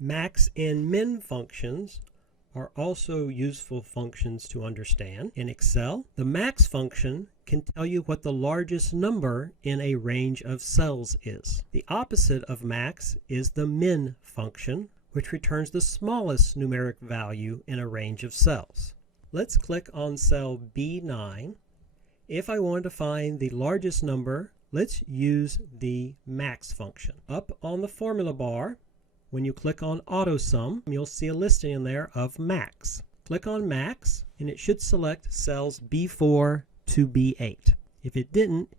Max and min functions are also useful functions to understand. In Excel, the max function can tell you what the largest number in a range of cells is. The opposite of max is the min function, which returns the smallest numeric value in a range of cells. Let's click on cell B9. If I want to find the largest number, let's use the max function. Up on the formula bar, when you click on AutoSum, you'll see a listing in there of max. Click on max, and it should select cells B4 to B8. If it didn't,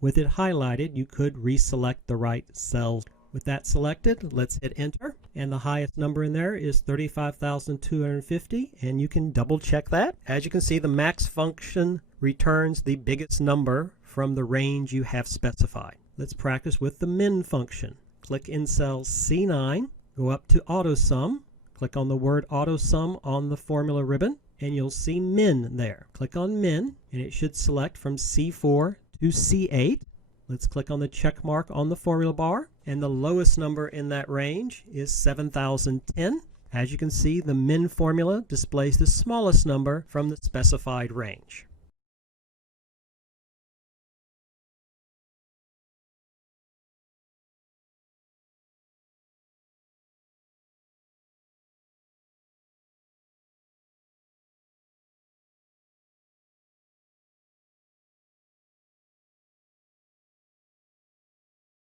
with it highlighted, you could reselect the right cells. With that selected, let's hit enter, and the highest number in there is 35,250, and you can double check that. As you can see, the max function returns the biggest number from the range you have specified. Let's practice with the min function. Click in cell C9, go up to AutoSum, click on the word AutoSum on the formula ribbon, and you'll see min there. Click on min, and it should select from C4 to C8. Let's click on the check mark on the formula bar, and the lowest number in that range is 7,010. As you can see, the min formula displays the smallest number from the specified range.